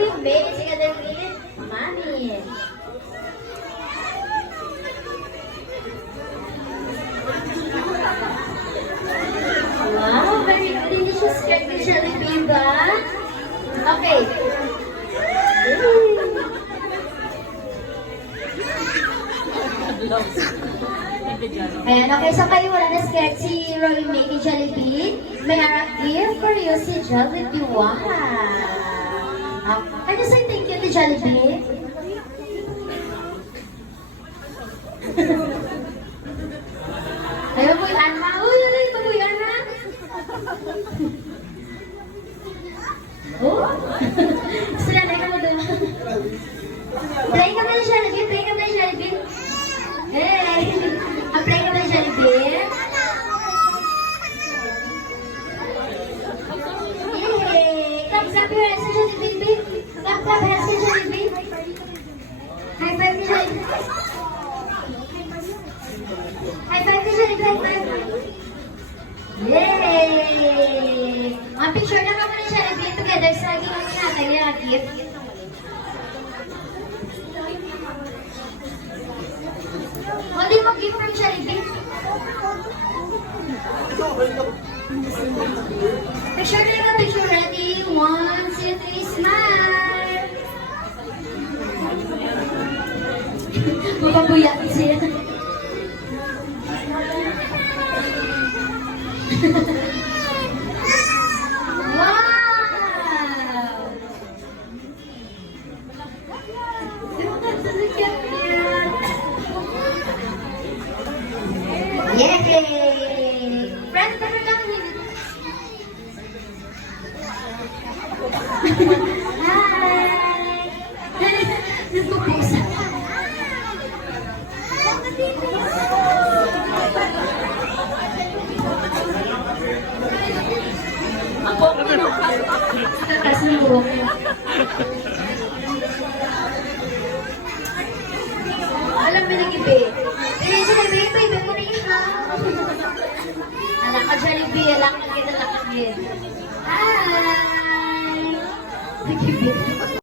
we made it together with Mommy. Wow, very delicious cake ni Jollibee ba? Okay. Ayan, okay, so kayo wala na sketch si Roy May ni Jollibee. May gift for you si Jollibee. Wow! Can you say thank you to Jollibee? Ayaw mo yan na. Uy, mo yan na. Oh? Sila na mo doon. Play ka na yung Jollibee. Play ka na yung Jollibee. Hey! Play ka na yung Jollibee. Yay! Thumbs up your hands to Jollibee. Thumbs up hands to Jollibee. High five to Jollibee. High five to Jollibee. High five. Yay! Mga picture na kami ni Jollibee together sa ginawa natin yung gift. Hindi mo gift from Jollibee. Picture na ka, picture ready. 1, 2, 3, smile! Mapabuyak siya.